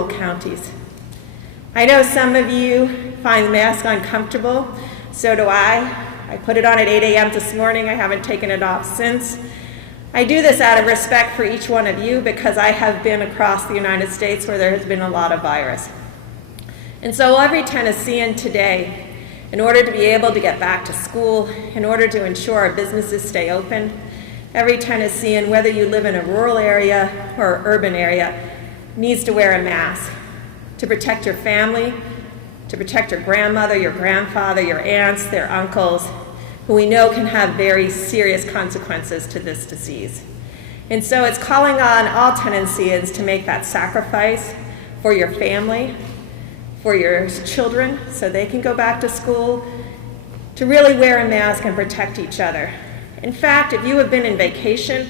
rural counties. I know some of you find the mask uncomfortable, so do I. I put it on at 8 a.m. this morning. I haven't taken it off since. I do this out of respect for each one of you because I have been across the United States where there has been a lot of virus. And so every Tennessean today, in order to be able to get back to school, in order to ensure our businesses stay open, every Tennessean, whether you live in a rural area or urban area, needs to wear a mask to protect your family, to protect your grandmother, your grandfather, your aunts, their uncles, who we know can have very serious consequences to this disease. And so it's calling on all Tennesseans to make that sacrifice for your family, for your children, so they can go back to school, to really wear a mask and protect each other. In fact, if you have been in vacation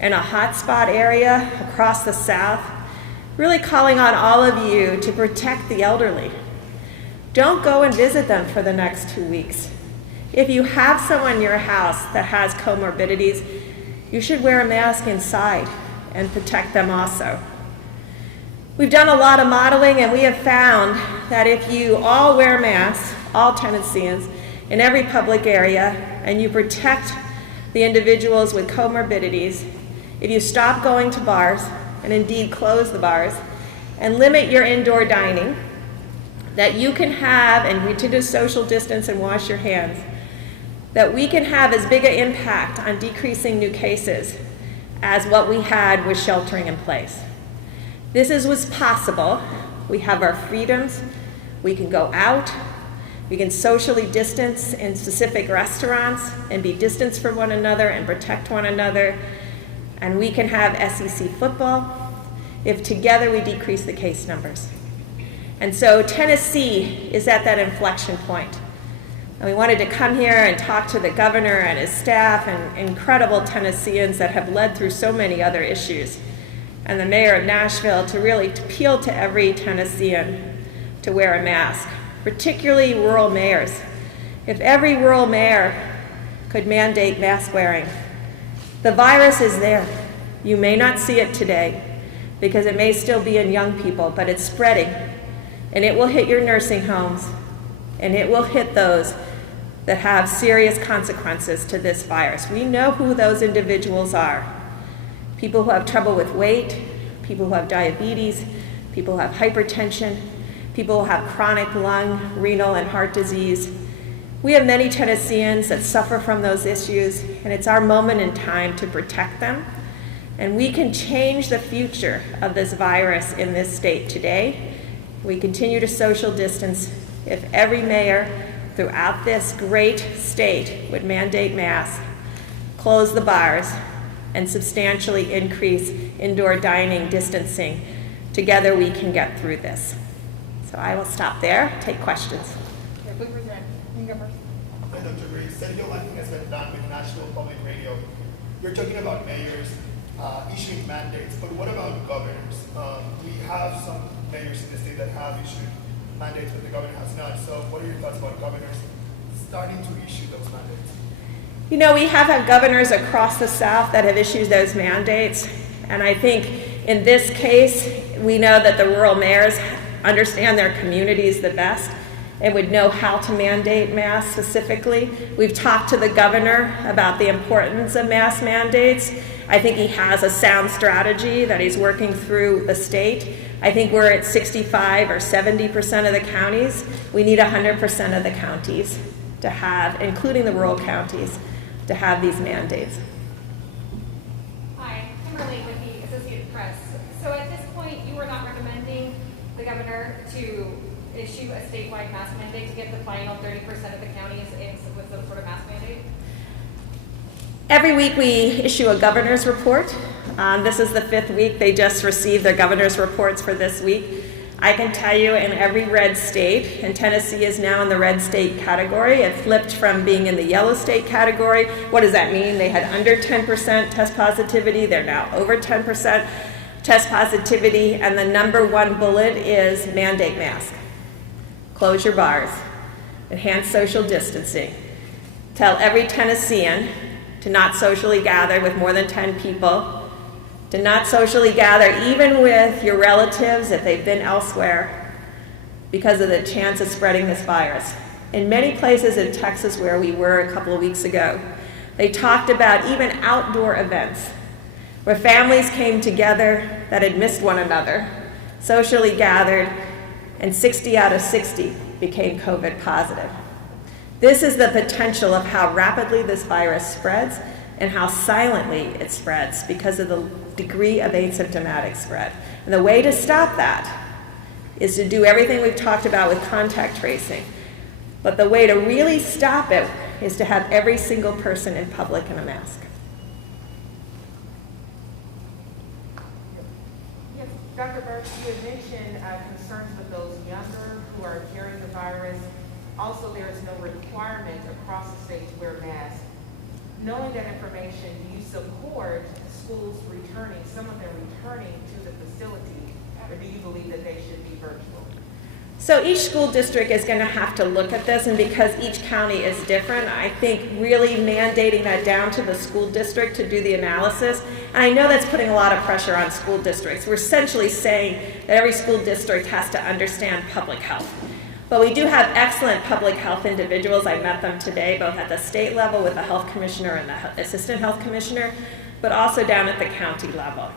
in a hotspot area across the South, really calling on all of you to protect the elderly. Don't go and visit them for the next 2 weeks. If you have someone in your house that has comorbidities, you should wear a mask inside and protect them also. We've done a lot of modeling and we have found that if you all wear masks, all Tennesseans, in every public area, and you protect the individuals with comorbidities, if you stop going to bars, and indeed close the bars, and limit your indoor dining, that you can have, and we do social distance and wash your hands, that we can have as big an impact on decreasing new cases as what we had with sheltering in place. This is what's possible. We have our freedoms. We can go out. We can socially distance in specific restaurants and be distanced from one another and protect one another. And we can have SEC football if together we decrease the case numbers. And so Tennessee is at that inflection point. And we wanted to come here and talk to the governor and his staff and incredible Tennesseans that have led through so many other issues, and the mayor of Nashville to really appeal to every Tennessean to wear a mask, particularly rural mayors. If every rural mayor could mandate mask wearing, the virus is there. You may not see it today because it may still be in young people, but it's spreading, and it will hit your nursing homes, and it will hit those that have serious consequences to this virus. We know who those individuals are. People who have trouble with weight, people who have diabetes, people who have hypertension, people who have chronic lung, renal, and heart disease. We have many Tennesseans that suffer from those issues, and it's our moment in time to protect them. And we can change the future of this virus in this state today. We continue to social distance. If every mayor throughout this great state would mandate masks, close the bars, and substantially increase indoor dining distancing, together we can get through this. So I will stop there, take questions. Yeah, quick return. You can go first. Hi, Dr. Birx. Senegal, one thing has been done with National Public Radio. You're talking about mayors issuing mandates, but what about governors? We have some mayors in the state that have issued mandates, but the governor has not. So what are your thoughts about governors starting to issue those mandates? You know, we have had governors across the South that have issued those mandates, and I think in this case, we know that the rural mayors understand their communities the best and would know how to mandate masks specifically. We've talked to the governor about the importance of mask mandates. I think he has a sound strategy that he's working through the state. I think we're at 65 or 70% of the counties. We need 100% of the counties to have, including the rural counties, to have these mandates. Hi, Kimberly with the Associated Press. So at this point, you are not recommending the governor to issue a statewide mask mandate to get the final 30% of the counties in with some sort of mask mandate? Every week we issue a governor's report. This is the 5th week. They just received their governor's reports for this week. I can tell you in every red state, and Tennessee is now in the red state category. It flipped from being in the yellow state category. What does that mean? They had under 10% test positivity. They're now over 10% test positivity. And the number one bullet is mandate mask. Close your bars. Enhance social distancing. Tell every Tennessean to not socially gather with more than 10 people. to not socially gather even with your relatives if they've been elsewhere because of the chance of spreading this virus. In many places in Texas where we were a couple of weeks ago, they talked about even outdoor events where families came together that had missed one another, socially gathered, and 60 out of 60 became COVID positive. This is the potential of how rapidly this virus spreads and how silently it spreads because of the degree of asymptomatic spread. And the way to stop that is to do everything we've talked about with contact tracing. But the way to really stop it is to have every single person in public in a mask. Yes, Dr. Birx, you had mentioned concerns with those younger who are carrying the virus. Also, there is no requirement across the state to wear masks. Knowing that information, do you support schools returning, some of them returning to the facility, or do you believe that they should be virtual? So each school district is going to have to look at this, and because each county is different, I think really mandating that down to the school district to do the analysis, and I know that's putting a lot of pressure on school districts. We're essentially saying that every school district has to understand public health. But we do have excellent public health individuals. I met them today, both at the state level with the health commissioner and the assistant health commissioner, but also down at the county level.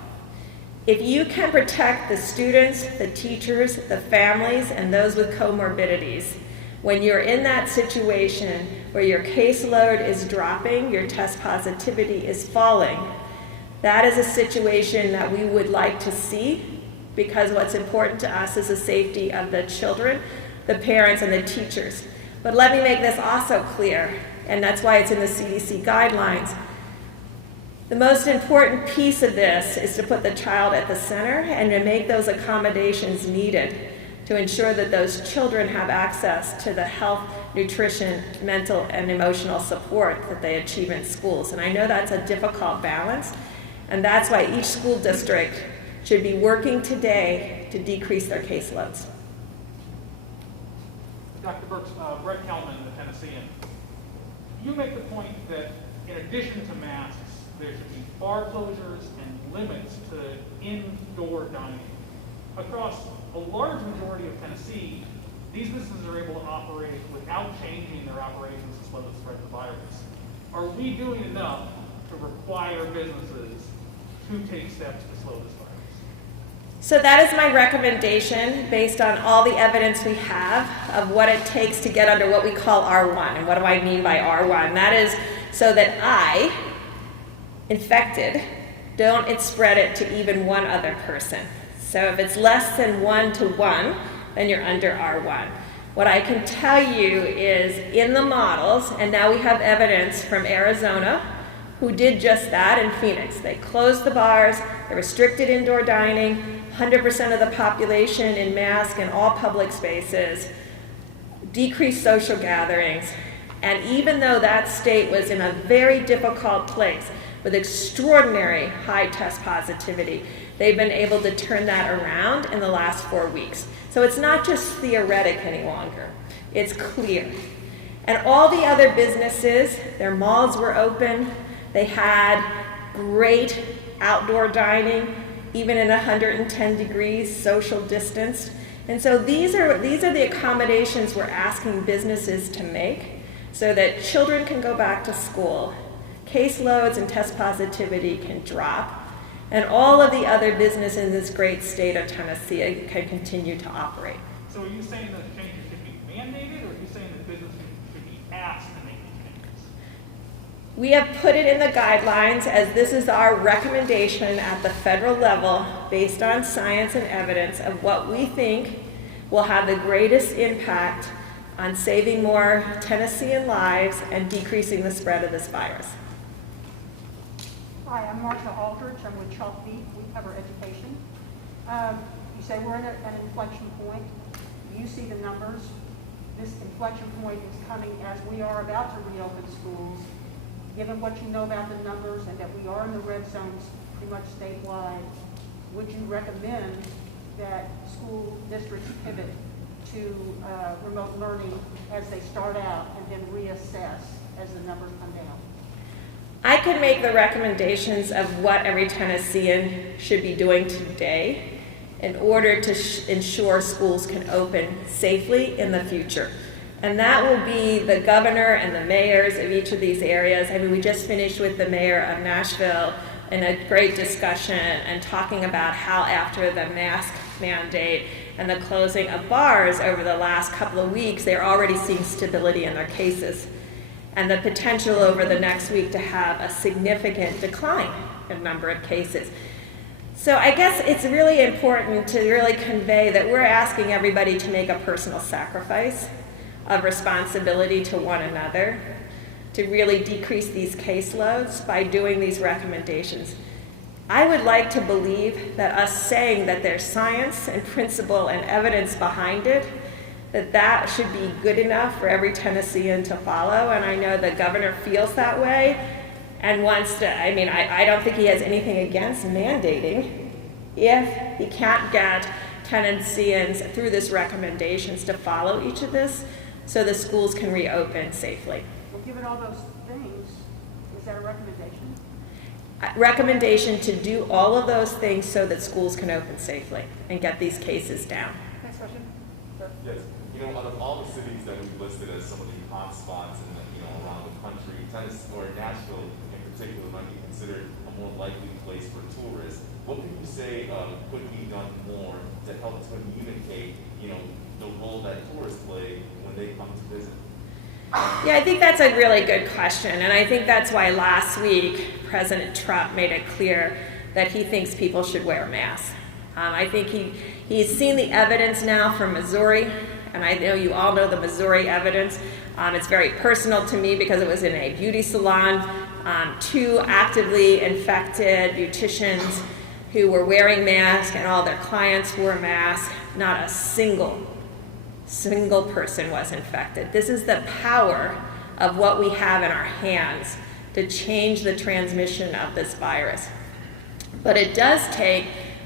If you can protect the students, the teachers, the families, and those with comorbidities, when you're in that situation where your caseload is dropping, your test positivity is falling, that is a situation that we would like to see, because what's important to us is the safety of the children, the parents, and the teachers. But let me make this also clear, and that's why it's in the CDC guidelines. The most important piece of this is to put the child at the center and to make those accommodations needed to ensure that those children have access to the health, nutrition, mental, and emotional support that they achieve in schools. And I know that's a difficult balance, and that's why each school district should be working today to decrease their caseloads. Dr. Birx, Brett Kelman, the Tennessean. You make the point that in addition to masks, there should be bar closures and limits to indoor dining. Across a large majority of Tennessee, these businesses are able to operate without changing their operations to slow the spread of the virus. Are we doing enough to require businesses to take steps to slow this virus? So that is my recommendation based on all the evidence we have of what it takes to get under what we call R1. And what do I mean by R1? That is so that I, infected, don't spread it to even one other person. So if it's less than 1 to 1, then you're under R1. What I can tell you is in the models, and now we have evidence from Arizona, who did just that in Phoenix. They closed the bars, they restricted indoor dining, 100% of the population in mask in all public spaces, decreased social gatherings, and even though that state was in a very difficult place with extraordinary high test positivity, they've been able to turn that around in the last 4 weeks. So it's not just theoretic any longer, it's clear. And all the other businesses, their malls were open, they had great outdoor dining, even in 110 degrees, social distanced. And so these are the accommodations we're asking businesses to make so that children can go back to school, caseloads and test positivity can drop, and all of the other businesses in this great state of Tennessee can continue to operate. So are you saying that the changes should be mandated, or are you saying that businesses should be asked to make these changes? We have put it in the guidelines as this is our recommendation at the federal level based on science and evidence of what we think will have the greatest impact on saving more Tennessean lives and decreasing the spread of this virus. Hi, I'm Martha Aldridge. I'm with Chalk Beat. We cover education. You say we're at an inflection point. You see the numbers. This inflection point is coming as we are about to reopen schools. Given what you know about the numbers and that we are in the red zones pretty much statewide, would you recommend that school districts pivot to remote learning as they start out and then reassess as the numbers come down? I could make the recommendations of what every Tennessean should be doing today in order to ensure schools can open safely in the future. And that will be the governor and the mayors of each of these areas. I mean, we just finished with the mayor of Nashville in a great discussion and talking about how after the mask mandate and the closing of bars over the last couple of weeks, they're already seeing stability in their cases and the potential over the next week to have a significant decline in number of cases. So I guess it's really important to really convey that we're asking everybody to make a personal sacrifice of responsibility to one another to really decrease these caseloads by doing these recommendations. I would like to believe that us saying that there's science and principle and evidence behind it, that should be good enough for every Tennessean to follow, and I know the governor feels that way and wants to, I don't think he has anything against mandating if he can't get Tennesseans through this recommendations to follow each of this so the schools can reopen safely. Well, given all those things, is that a recommendation? Recommendation to do all of those things so that schools can open safely and get these cases down. Next question. Sir. Yes, out of all the cities that we've listed as some of the hot spots in around the country, Tennessee or Nashville in particular might be considered a more likely place for tourists. What can you say could be done more to help to communicate, the role that tourists play when they come to visit? Yeah, I think that's a really good question, and I think that's why last week President Trump made it clear that he thinks people should wear masks. I think he's seen the evidence now from Missouri, and I know you all know the Missouri evidence. It's very personal to me because it was in a beauty salon. 2 actively infected beauticians who were wearing masks, and all their clients wore masks. Not a single person was infected. This is the power of what we have in our hands to change the transmission of this virus. But it does take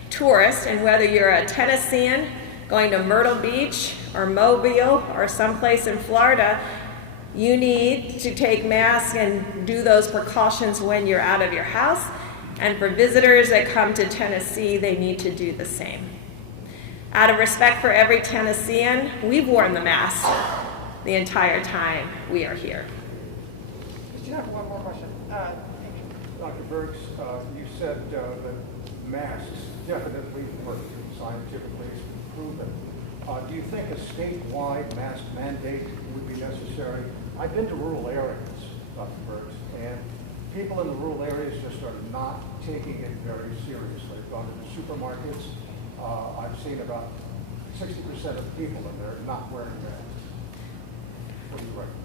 tourists, and whether you're a Tennessean going to Myrtle Beach or Mobile or someplace in Florida, you need to take masks and do those precautions when you're out of your house. And for visitors that come to Tennessee, they need to do the same. Out of respect for every Tennessean, we've worn the mask the entire time we are here. Did you have one more question? Dr. Birx, you said that masks definitely work. Scientifically, it's been proven. Do you think a statewide mask mandate would be necessary? I've been to rural areas, Dr. Birx, and people in the rural areas just are not taking it very seriously. I've gone to the supermarkets. I've seen about 60% of people in there not wearing masks. What do you recommend?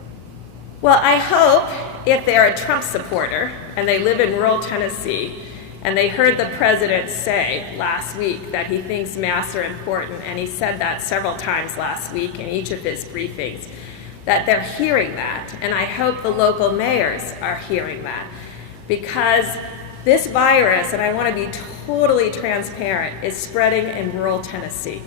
Well, I hope if they're a Trump supporter and they live in rural Tennessee and they heard the president say last week that he thinks masks are important, and he said that several times last week in each of his briefings, that they're hearing that. And I hope the local mayors are hearing that, because this virus, and I want to be totally transparent, is spreading in rural Tennessee.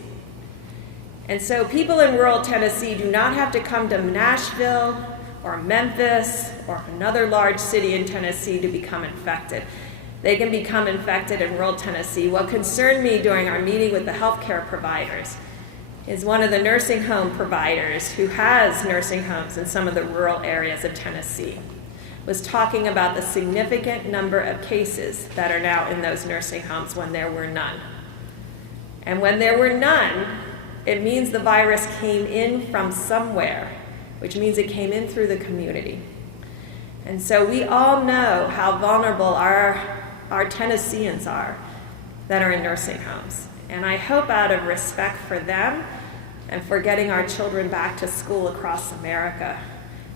And so people in rural Tennessee do not have to come to Nashville or Memphis or another large city in Tennessee to become infected. They can become infected in rural Tennessee. What concerned me during our meeting with the healthcare providers is one of the nursing home providers who has nursing homes in some of the rural areas of Tennessee was talking about the significant number of cases that are now in those nursing homes when there were none. And when there were none, it means the virus came in from somewhere, which means it came in through the community. And so we all know how vulnerable our Tennesseans are that are in nursing homes. And I hope out of respect for them and for getting our children back to school across America,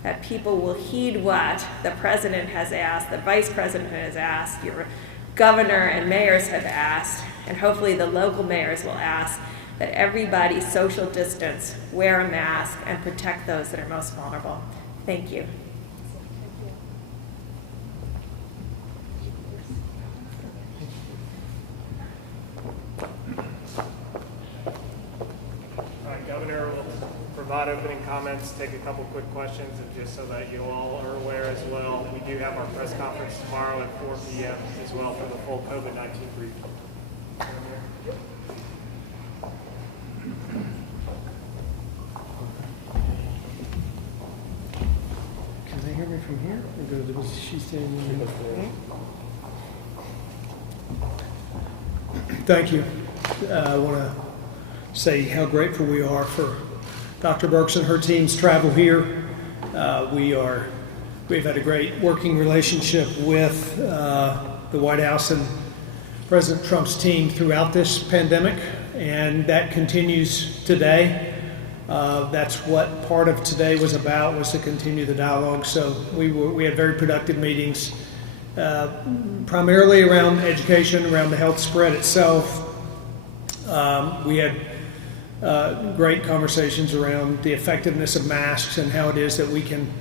that people will heed what the president has asked, the vice president has asked, your governor and mayors have asked, and hopefully the local mayors will ask, that everybody social distance, wear a mask, and protect those that are most vulnerable. Thank you. Governor will provide opening comments, take a couple quick questions, and just so that you all are aware as well, we do have our press conference tomorrow at 4 p.m. as well for the full COVID-19 briefing. Can they hear me from here? Or was she standing in the Thank you. I want to say how grateful we are for Dr. Birx and her team's travel here. We've had a great working relationship with the White House and President Trump's team throughout this pandemic, and that continues today. That's what part of today was about, was to continue the dialogue. So we had very productive meetings, primarily around education, around the health spread itself. We had great conversations around the effectiveness of masks and how it is that we can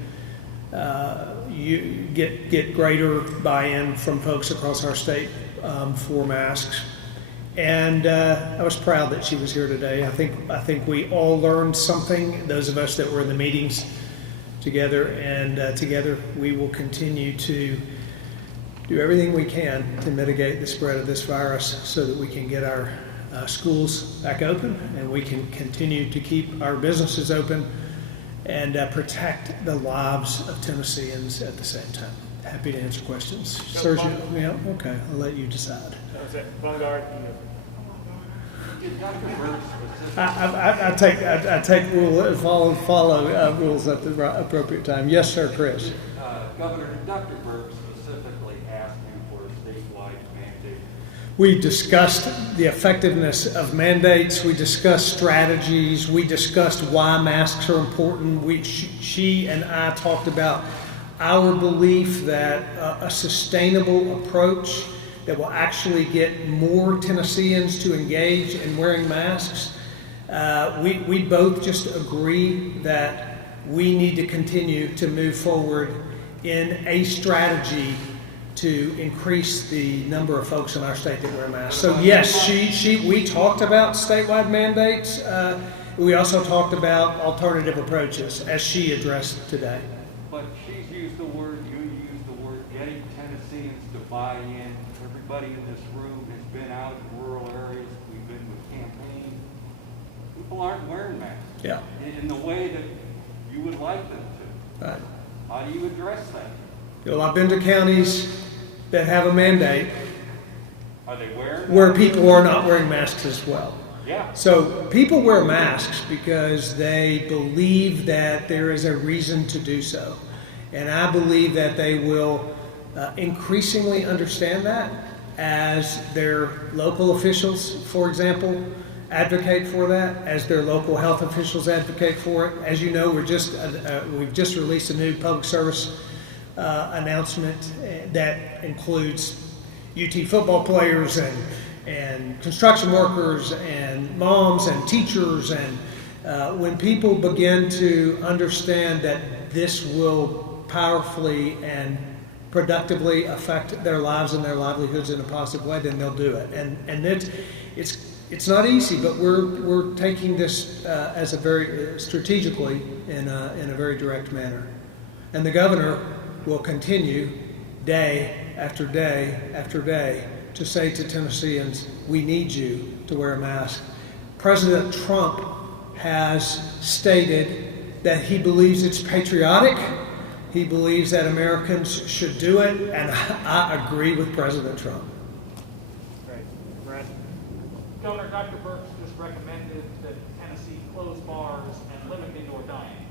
get greater buy-in from folks across our state for masks. And I was proud that she was here today. I think we all learned something, those of us that were in the meetings together, and together we will continue to do everything we can to mitigate the spread of this virus so that we can get our schools back open and we can continue to keep our businesses open and protect the lives of Tennesseans at the same time. Happy to answer questions. Sergio, yeah, okay, I'll let you decide. That was it. Vanguard. I take follow rules at the appropriate time. Yes, sir, Chris. Governor, Dr. Birx specifically asked you for a statewide mandate. We discussed the effectiveness of mandates. We discussed strategies. We discussed why masks are important. She and I talked about our belief that a sustainable approach that will actually get more Tennesseans to engage in wearing masks. We both just agree that we need to continue to move forward in a strategy to increase the number of folks in our state that wear masks. So yes, we talked about statewide mandates. We also talked about alternative approaches, as she addressed today. But she's used the word, you used the word, getting Tennesseans to buy in. Everybody in this room has been out in rural areas. We've been with campaigns. People aren't wearing masks. Yeah. In the way that you would like them to. Right. How do you address that? Well, I've been to counties that have a mandate Are they wearing where people are not wearing masks as well. Yeah. So people wear masks because they believe that there is a reason to do so. And I believe that they will increasingly understand that as their local officials, for example, advocate for that, as their local health officials advocate for it. As you know, we've just released a new public service announcement that includes UT football players and construction workers and moms and teachers. And when people begin to understand that this will powerfully and productively affect their lives and their livelihoods in a positive way, then they'll do it. And it's not easy, but we're taking this as a very strategically in a very direct manner. And the governor will continue day after day after day to say to Tennesseans, we need you to wear a mask. President Trump has stated that he believes it's patriotic. He believes that Americans should do it, and I agree with President Trump. Great. Brad. Governor, Dr. Birx just recommended that Tennessee close bars and limit indoor dining.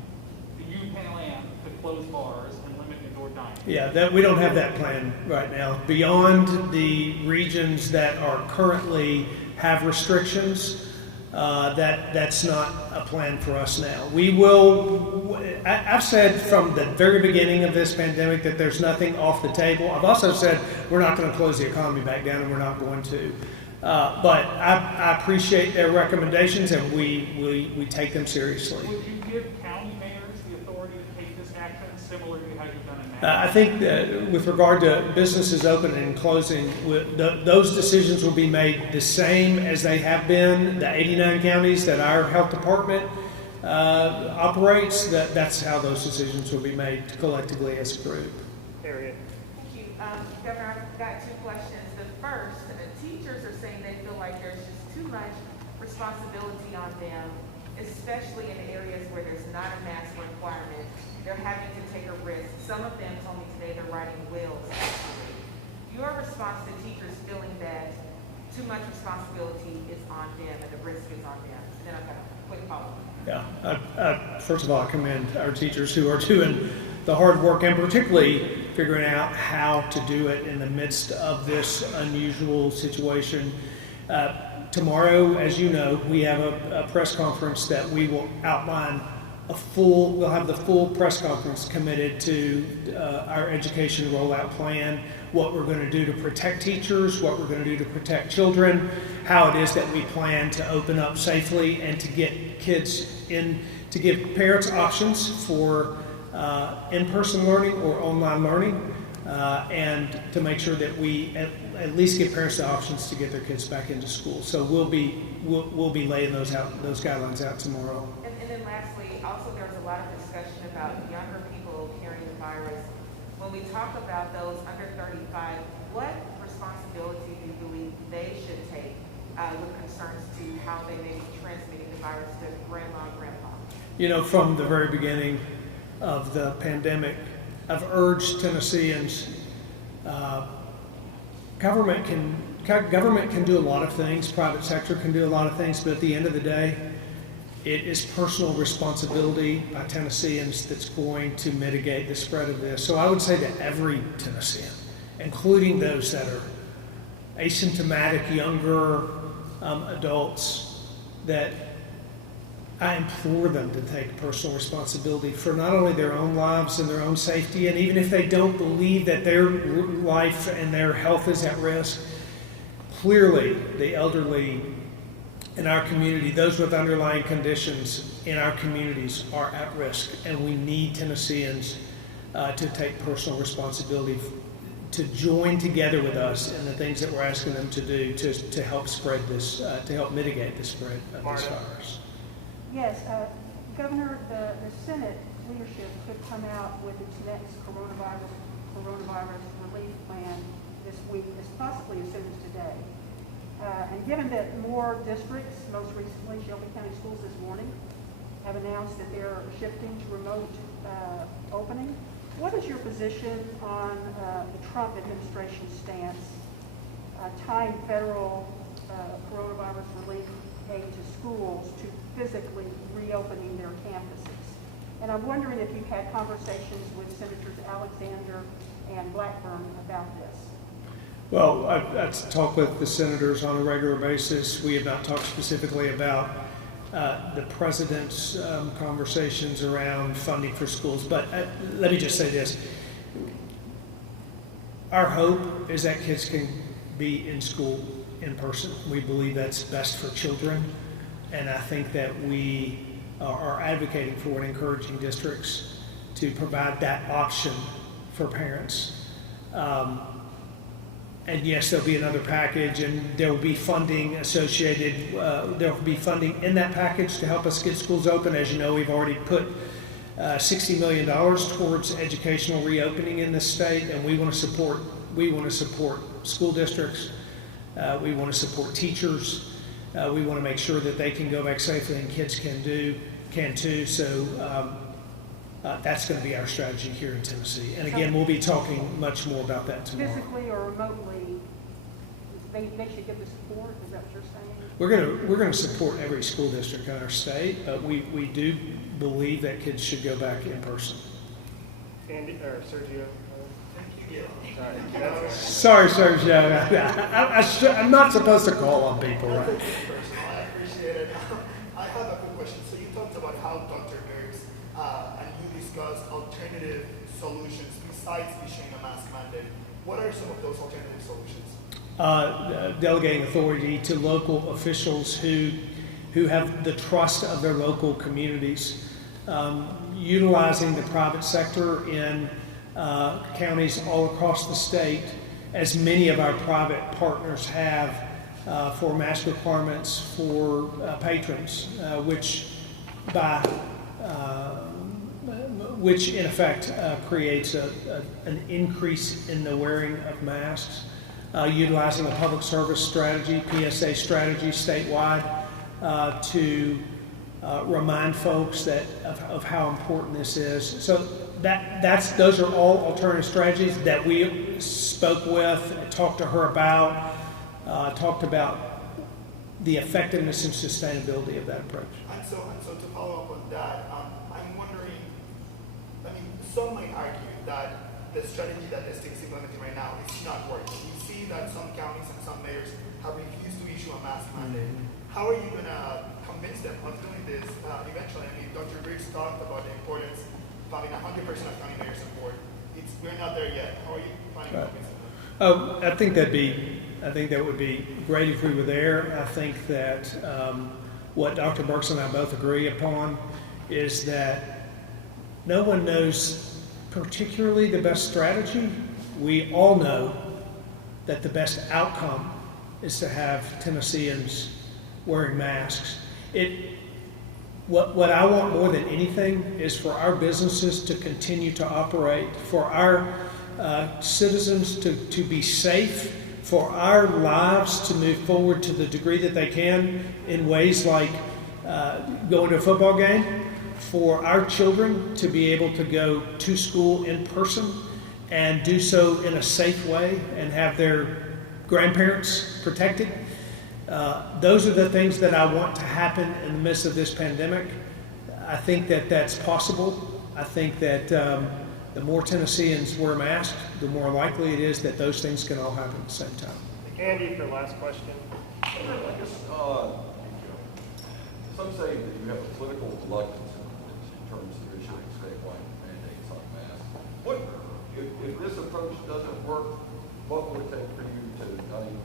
Do you plan to close bars and limit indoor dining? Yeah, we don't have that plan right now. Beyond the regions that are currently have restrictions, that's not a plan for us now. We will, I've said from the very beginning of this pandemic that there's nothing off the table. I've also said we're not going to close the economy back down, and we're not going to. But I appreciate their recommendations, and we take them seriously. Would you give county mayors the authority to take this action similar to how you've done in Massachusetts? I think that with regard to businesses opening and closing, those decisions will be made the same as they have been, the 89 counties that our health department operates. That's how those decisions will be made collectively as a group. Harriet. Thank you. Governor, I've got two questions. The first, teachers are saying they feel like there's just too much responsibility on them, especially in areas where there's not a mask requirement. They're having to take a risk. Some of them told me today they're riding wills, actually. Your response to teachers feeling that too much responsibility is on them and the risk is on them. And then I've got a quick follow-up. Yeah. First of all, I commend our teachers who are doing the hard work and particularly figuring out how to do it in the midst of this unusual situation. Tomorrow, as you know, we have a press conference that we will outline we'll have the full press conference committed to our education rollout plan, what we're going to do to protect teachers, what we're going to do to protect children, how it is that we plan to open up safely and to get kids in, to give parents options for in-person learning or online learning, and to make sure that we at least give parents the options to get their kids back into school. So we'll be laying those guidelines out tomorrow. And then lastly, also there's a lot of discussion about younger people carrying the virus. When we talk about those under 35, what responsibility do you believe they should take with concerns to how they may be transmitting the virus to grandma and grandpa? You know, from the very beginning of the pandemic, I've urged Tennesseans, government can do a lot of things, private sector can do a lot of things, but at the end of the day, it is personal responsibility by Tennesseans that's going to mitigate the spread of this. So I would say to every Tennessean, including those that are asymptomatic, younger adults, that I implore them to take personal responsibility for not only their own lives and their own safety, and even if they don't believe that their life and their health is at risk, clearly the elderly in our community, those with underlying conditions in our communities are at risk, and we need Tennesseans to take personal responsibility, to join together with us in the things that we're asking them to do to help spread this, to help mitigate the spread of this virus. Yes, Governor, the Senate leadership could come out with its next coronavirus relief plan this week, as possibly as soon as today. And given that more districts, most recently Shelby County Schools this morning, have announced that they're shifting to remote opening, what is your position on the Trump administration's stance tying federal coronavirus relief aid to schools to physically reopening their campuses? And I'm wondering if you've had conversations with Senators Alexander and Blackburn about this. Well, I talk with the senators on a regular basis. We have not talked specifically about the president's conversations around funding for schools, but let me just say this. Our hope is that kids can be in school in person. We believe that's best for children, and I think that we are advocating for and encouraging districts to provide that option for parents. And yes, there'll be another package, and there will be funding associated. There will be funding in that package to help us get schools open. As you know, we've already put $60 million towards educational reopening in this state, and we want to support school districts. We want to support teachers. We want to make sure that they can go back safely, and kids can too. So that's going to be our strategy here in Tennessee. And again, we'll be talking much more about that tomorrow. Physically or remotely, they should give the support. Is that what you're saying? We're going to support every school district in our state, but we do believe that kids should go back in person. Andy or Sergio? Sorry, Sergio. I'm not supposed to call on people, right? I appreciate it. I have a quick question. So you talked about how Dr. Birx and you discussed alternative solutions besides issuing a mask mandate. What are some of those alternative solutions? Delegating authority to local officials who have the trust of their local communities, utilizing the private sector in counties all across the state, as many of our private partners have, for mask requirements for patrons, which in effect creates an increase in the wearing of masks. Utilizing a public service strategy, PSA strategy statewide, to remind folks of how important this is. So those are all alternative strategies that we spoke with, talked to her about, talked about the effectiveness and sustainability of that approach. And so to follow up on that, I'm wondering, I mean, some might argue that the strategy that the state is implementing right now is not working. You see that some counties and some mayors have refused to issue a mask mandate. How are you going to convince them of doing this eventually? I mean, Dr. Birx talked about the importance of having 100% of county mayors on board. We're not there yet. How are you planning to convince them? I think that would be great if we were there. I think that what Dr. Birx and I both agree upon is that no one knows particularly the best strategy. We all know that the best outcome is to have Tennesseans wearing masks. What I want more than anything is for our businesses to continue to operate, for our citizens to be safe, for our lives to move forward to the degree that they can in ways like going to a football game, for our children to be able to go to school in person and do so in a safe way and have their grandparents protected. Those are the things that I want to happen in the midst of this pandemic. I think that that's possible. I think that the more Tennesseans wear masks, the more likely it is that those things can all happen at the same time. Andy, for last question. I guess, some say that you have a political reluctance in terms of issuing statewide mandates on masks. If this approach doesn't work, what would it take for you to,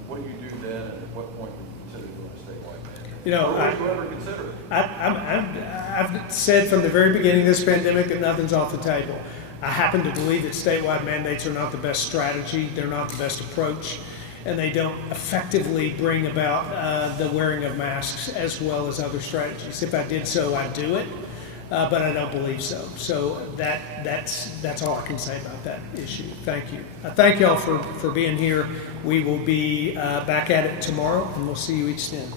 what do you do then, and at what point would you consider doing a statewide mandate? You know, would you ever consider it? I've said from the very beginning of this pandemic that nothing's off the table. I happen to believe that statewide mandates are not the best strategy, they're not the best approach, and they don't effectively bring about the wearing of masks as well as other strategies. If I did so, I'd do it, but I don't believe so. So that's all I can say about that issue. Thank you. Thank y'all for being here. We will be back at it tomorrow, and we'll see you each then.